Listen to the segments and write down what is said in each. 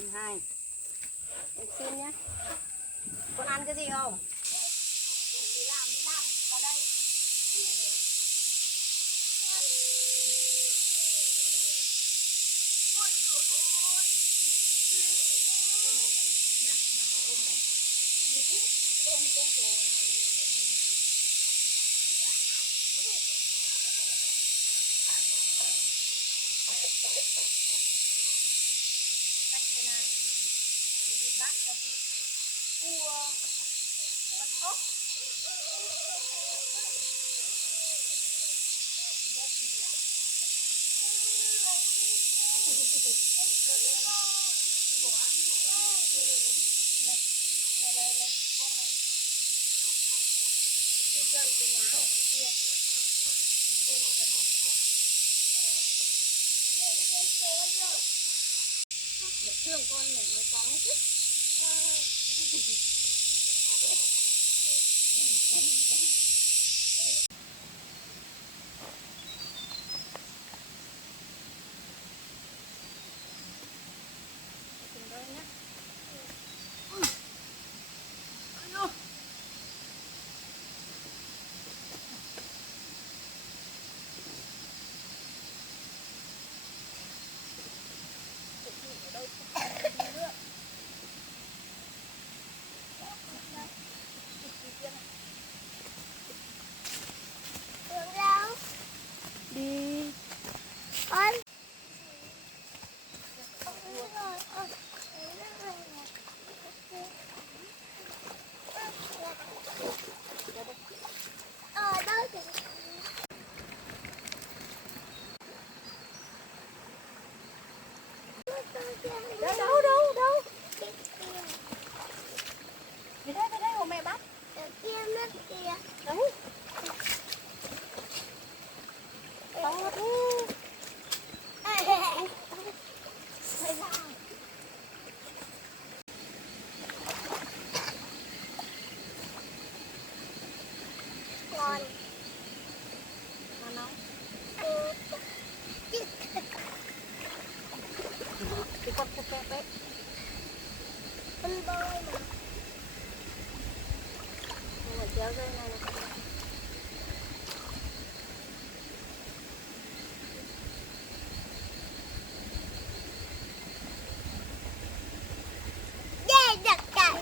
120. Em xin nhé. Con ăn cái gì không? Đi làm vào đây. Cách thế này mình đi bắt con cua, con ốc. Thương con này mới có chứ. Từng đôi nhé. Đi con. Ở đâu thì đâu về đây hồ mẹ bắt kia mất kìa đấy to thế thấy ra ngon ngon cái con cua kẹp đấy con bơi mà nhưng mà kéo dây này này giật cày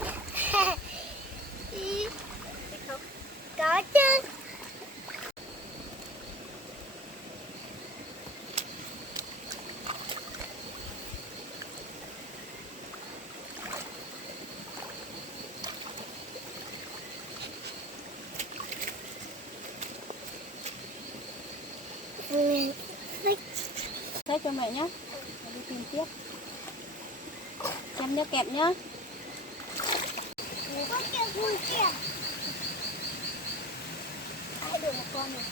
có chứ. Thế cho mẹ nhé, đi tìm tiếp. Xem nhớ kẹp nhá. Có kia vui kìa. Ai được một con này.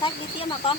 Sách đi tiếp mà con.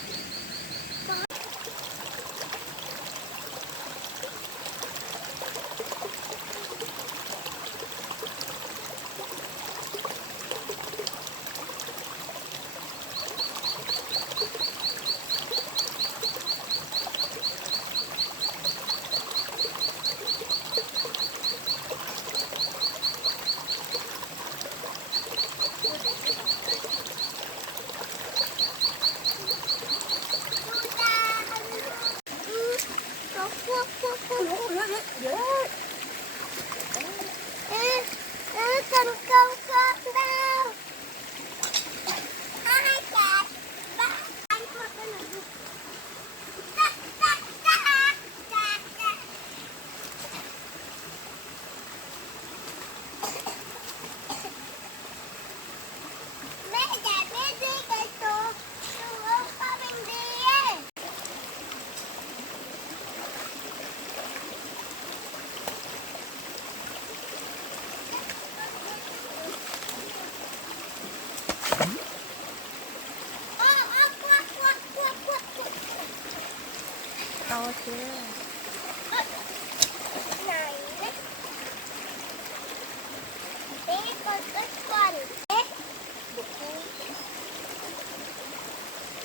Ướt con.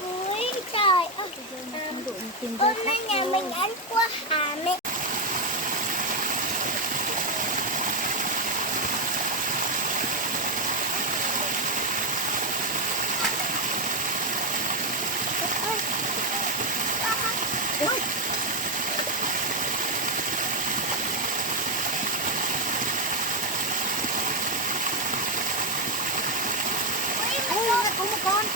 Ui trời ơi. Hôm nay nhà mình ăn cua hả mẹ? Có một con.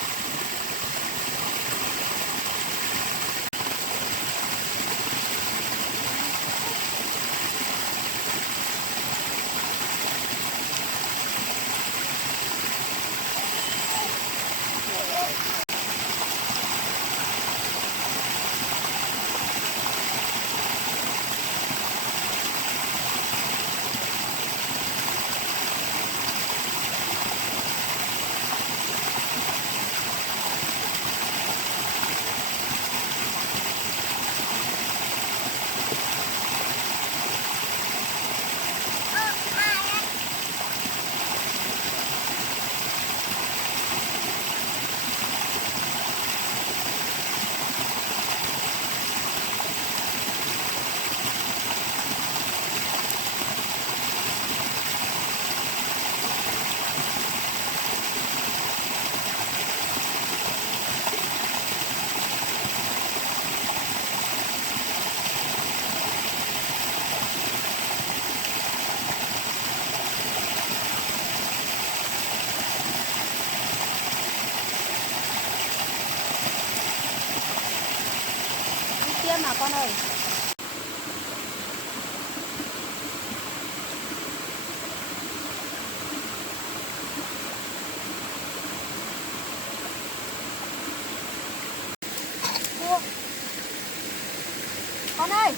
Kia mà con ơi. Con ơi.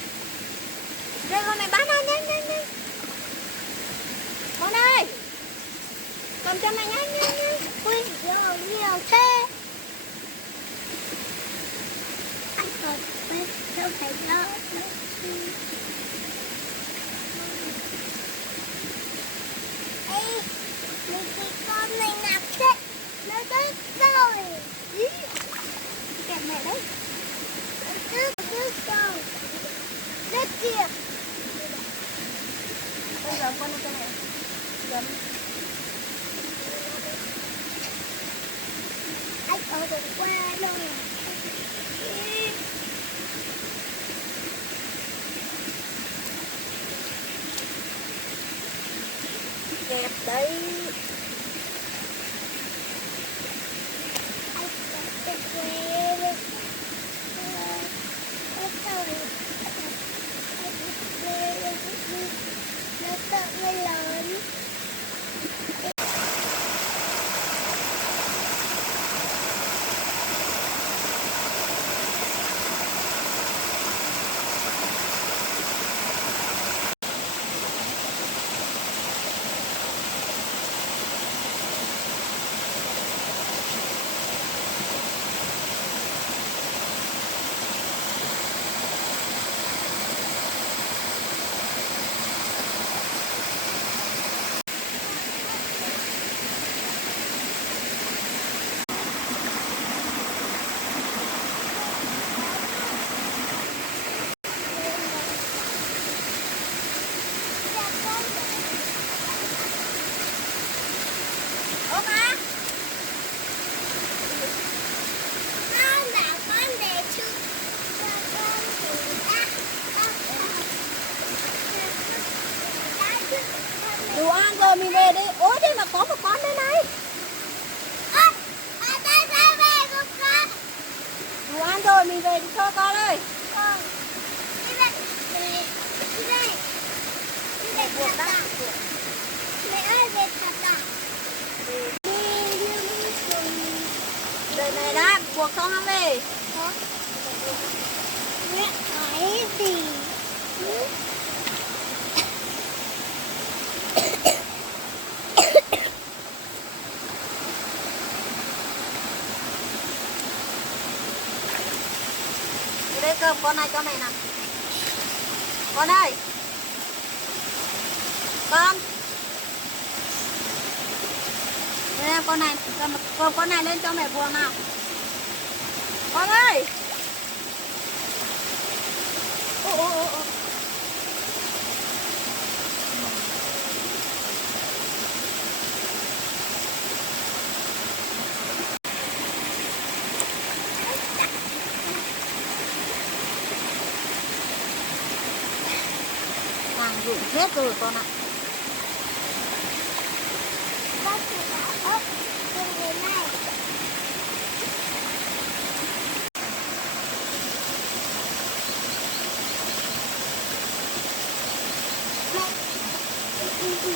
Đây con này bán ra nhanh nhanh nhanh. Con ơi. Cầm cho mày nhanh nhanh nhanh. Ui nhiều thế. Anh còn đâu phải lo. Ê, mình thì con này nạp chết. Nó đứt rồi. Kẹp mẹ đấy. Đứt rồi. Đứt kìa. Bây giờ con cho mẹ. Dầm. Anh ở được qua rồi. Kẹp đấy. Anh ở được quê. Nó sợ người lớn. Đủ ăn rồi mình về đi. Ôi đây mà có một con đây này. Đây về một con. Đủ ăn rồi mình về đi cho con ơi. Đi đây. Đi đây. Đi đây thật à? Mẹ ơi về thật à? Đây này đã, buộc xong nó về. Mẹ nói gì? Đây cơm con này cho mẹ nào. Con ơi. Con. đem con này, con này lên cho mẹ buông nào. Con ơi. Ô. Nàng rụng hết rồi con ạ. Bác chỉ là ốc trên cái này.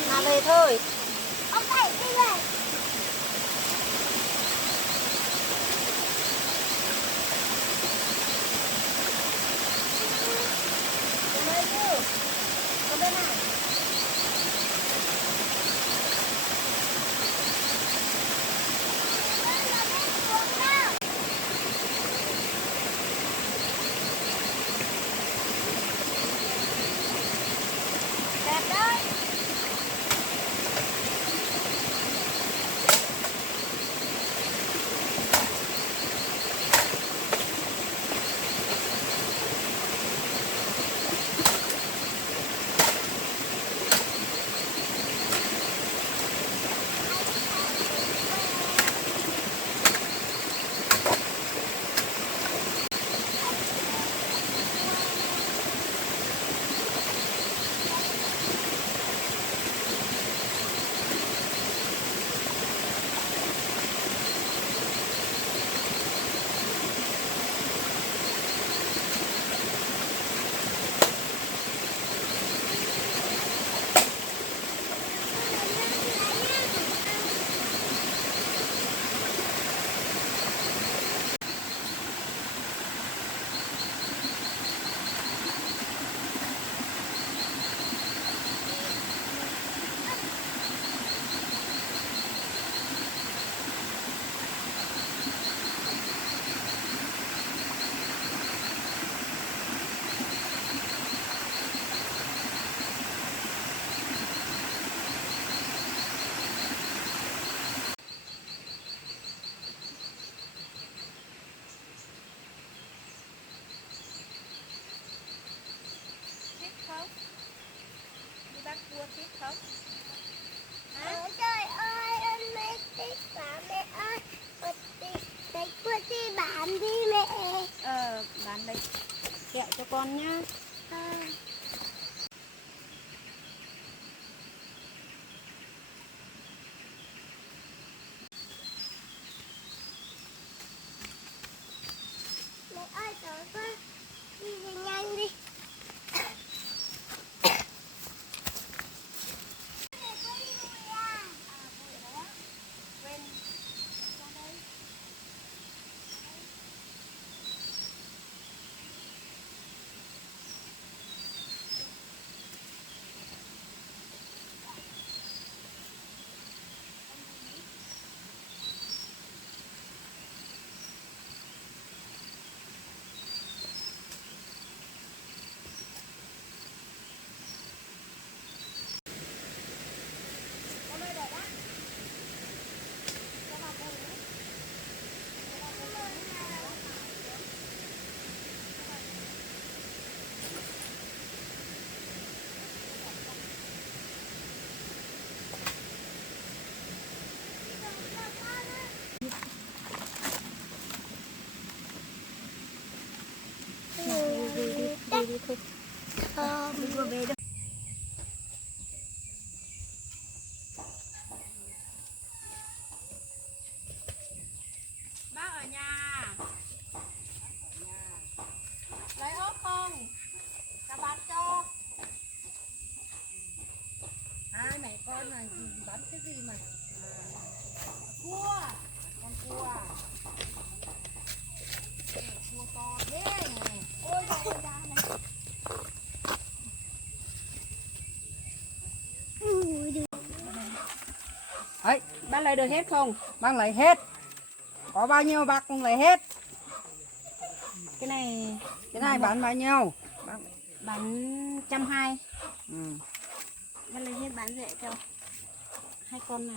Nào về thôi. Ông thầy đi về. Đây chứ. Con bên này. Đẹp đấy. Thích không? Đi bắt cua thích không? Ôi trời ơi, em mê thích quá mẹ ơi. Đấy cua chi bán đi mẹ. Bán đây. Kẹo cho con nhá. Mẹ ơi, trời ơi, đi về nhanh đi. Đi thôi. Đi vừa về đâu. Bác ở nhà. Lấy ớt không? Cả bán cho. Hai mẹ con này bán cái gì mà? Cua. Con cua. Cua to thế này. Ôi trời ơi, ra này. Đấy, bác lấy được hết không? Bác lấy hết. Có bao nhiêu bác cũng lấy hết. Cái này Cái này bán bao nhiêu? bán 120. Bác lấy hết bán rẻ cho. Hai con này.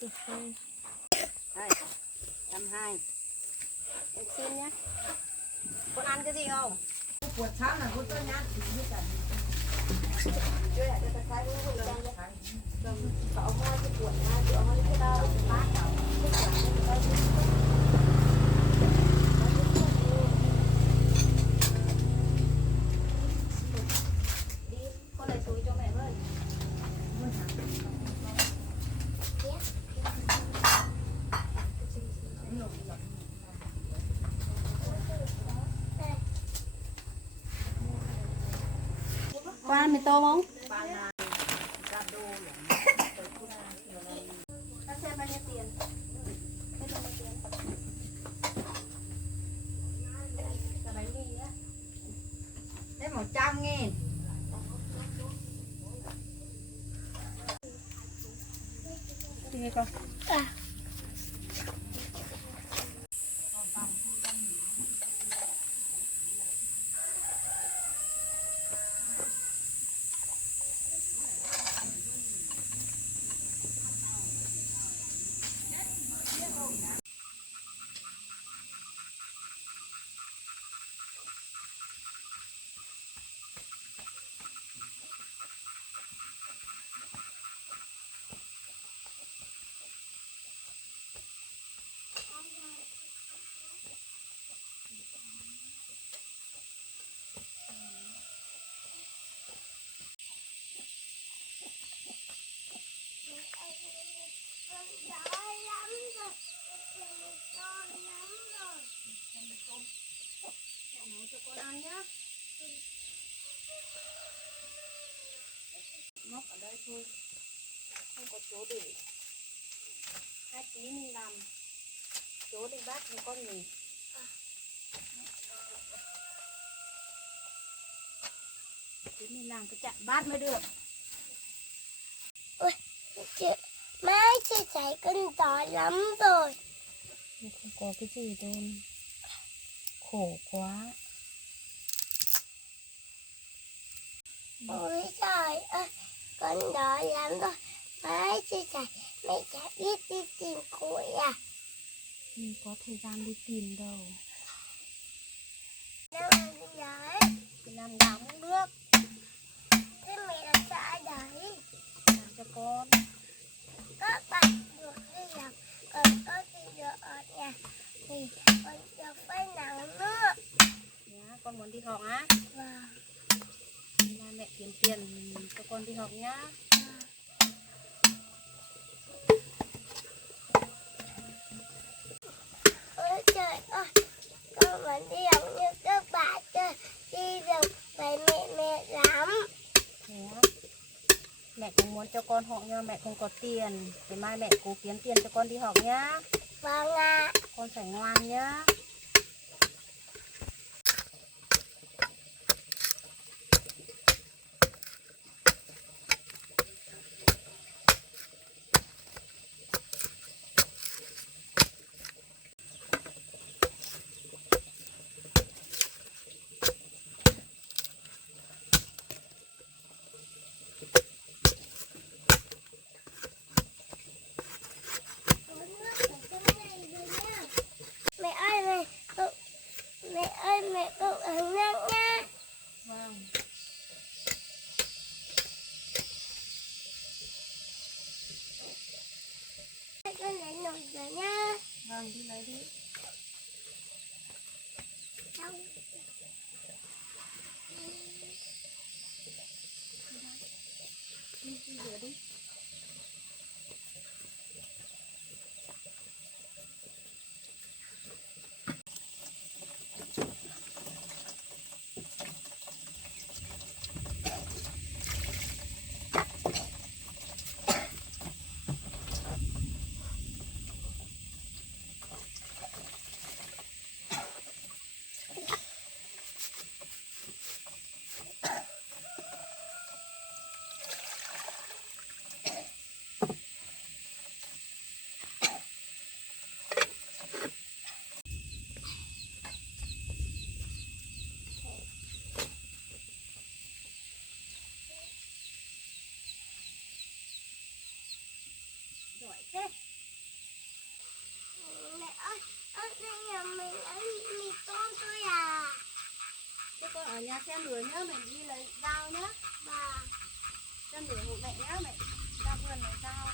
Được rồi. đây 120 em xin nhé. Con ăn cái gì không? Quật sáng là có tôi nhát thì biết cả. Chưa để cho cái cũng được đâu. Cậu mua cái cuộn ra, cậu mua cái đâu, bát đâu. Đi, con này xúi cho mẹ với. Con ăn mì tôm không? Con xem bao nhiêu tiền? Hết bao nhiêu tiền? Là bánh mì á. Thế 100.000. Đi con. Nấu cho con ăn nhá. Móc ở đây thôi, không có chỗ để. 2 tí mình làm chỗ để bát cho con nghỉ. Tí mình làm cái chạn bát mới được. Ôi, chị má chị thấy con to lắm rồi. Không có cái gì đâu, khổ quá. Ôi trời ơi, con đói lắm rồi. Má chị thấy mẹ chả biết đi tìm củi à? Mình có thời gian đi tìm đâu. Đâu mà đi đấy? Thì làm gạo cũng nước. Thế mẹ làm sao đấy? Làm cho con. Các bạn được đi làm, còn có thì được ở nhà thì con được phải nắng nước. Nhá, con muốn đi học á? Vâng. Ba mẹ kiếm tiền cho con đi học nhá. Ôi trời ơi, con muốn đi học như các bạn chơi, đi được với mẹ lắm. Thế á? Mẹ cũng muốn cho con học nhưng mà mẹ không có tiền. Thì mai mẹ cố kiếm tiền cho con đi học nhá. Vâng ạ. Con phải ngoan nhá. Mẹ ơi, mẹ cũng uống nước nha. Vâng. Con lấy nồi rồi nha. Vâng, đi lấy đi. Đâu? Đi rửa đi. Giỏi thế. ở đây nhà mình ở mì tôm thôi à. Thế con ở nhà xem lửa nhá, mẹ đi lấy dao nhá. Bà. Xem lửa hộ mẹ nhá, mẹ ra vườn lấy dao.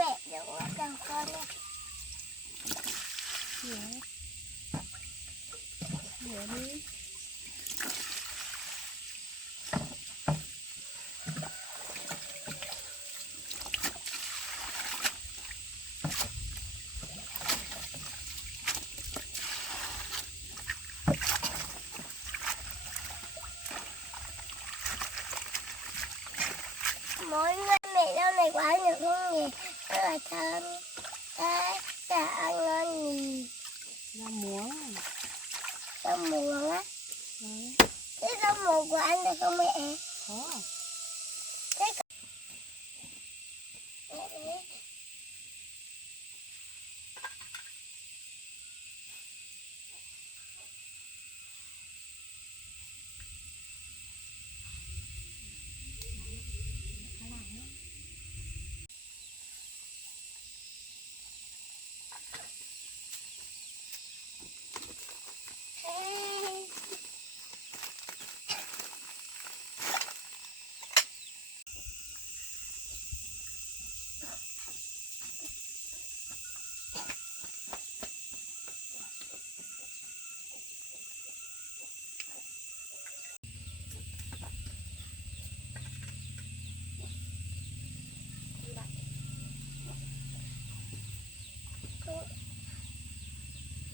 Mẹ đừng có cầm con nha. Rửa đi. Mỗi ngày mẹ đâu này quá nhiều không nhỉ? Rất là thơm. Đấy, chả ăn ngon nhỉ. Rau muống. Rau muống á. Đấy, Thế rau muống của anh được không mẹ? có. Thế mẹ đấy.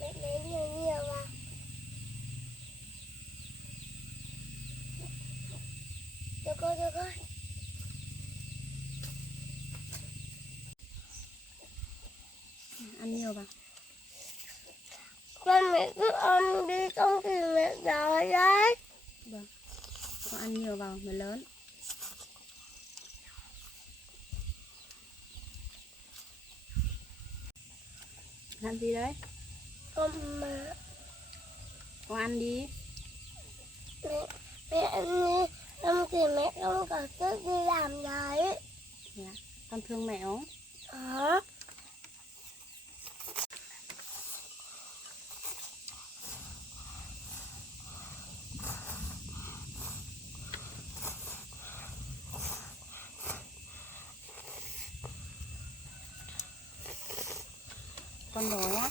Mẹ lấy nhiều nhiều vào. Được rồi, được rồi. Ăn nhiều vào. Con mẹ cứ ăn đi không thì mẹ đói đấy. Vâng. Con ăn nhiều vào mới lớn. Làm gì đấy? Con mà Con ăn đi. mẹ ăn đi không thì mẹ không có sức đi làm đấy. Dạ. Con thương mẹ không? Hả? Con đói á.